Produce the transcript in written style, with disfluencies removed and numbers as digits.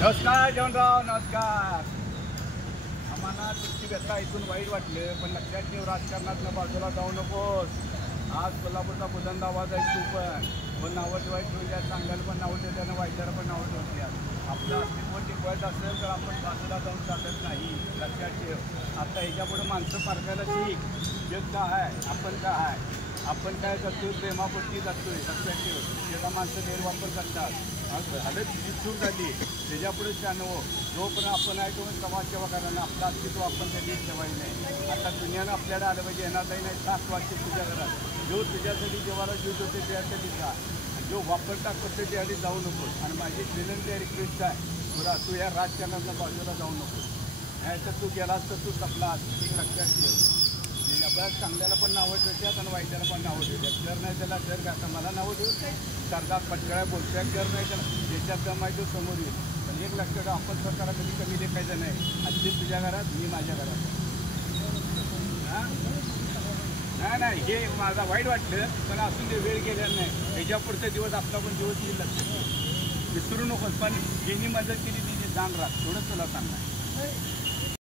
नमस्कार जेवणराव, नमस्कार. आम्हाला तुमची व्यथा ऐकून वाईट वाटलं, पण लक्षात ठेव, राजकारणातनं बाजूला जाऊ नकोस. आज कोल्हापूरचा बुलंद आवाज आहे. तू पण नावं ठेवायची म्हणजे चांगल्याला पण नावं ठेवते आणि वाईटाला पण नावं ठेवते. आपलं अस्तित्व टिकवायचं असेल तर आपण बाजूला जाऊन चालत नाही. लक्षात ठेव. आता ह्याच्यापुढे माणसं पारखायला शिक. जग काय आहे, आपण काय आहे, आपण काय जातोय, प्रेमापोटी जातोय. लक्षात ठेव. त्याचा माणसं गैरवापर करतात. हालत जी चूक झाली त्याच्यापुढे त्यानं जोपर्यंत आपण आहे तो समाजसेवा करायला आपलं अस्तित्व आपण कधी ठेवायचं नाही. आता दुनियानं आपल्याला आलं पाहिजे. येणारही नाही 7 वाजते तुझ्या घरात. जो तुझ्यासाठी जेव्हा जीव होते त्यासाठी जा. जो वापरता करतो त्यासाठी जाऊ नकोस. आणि माझी विनंती रिक्वेस्ट आहे, तुला तू या राजकारणातल्या बाजूला जाऊ नकोस. नाही तर तू गेलास तर तू सपलास. एक लक्षात ठेव. बस चांगल्याला पण नावं ठेवतात आणि वाईटाला पण नावं ठेवतात. घर नाही त्याला घर का, मला नावं ठेवत सरकार पटकळ्या बोलत्या. घर नाही त्याला ज्याच्यात दम आहे तो समोर येईल. पण एक लक्षात ठेव, आपण सरकारला कधी कमी लेखायचं नाही. अगदी तुझ्या घरात, मी माझ्या घरात. हां नाही हे माझा वाईट वाटलं, पण असून ते वेळ गेलेला नाही. ह्याच्या पुढचे दिवस आपला पण दिवस येईल. लक्षात विसरू नकोस. पण ज्यांनी मदत केली तिने जाण राहत. थोडं तुला सांगणार.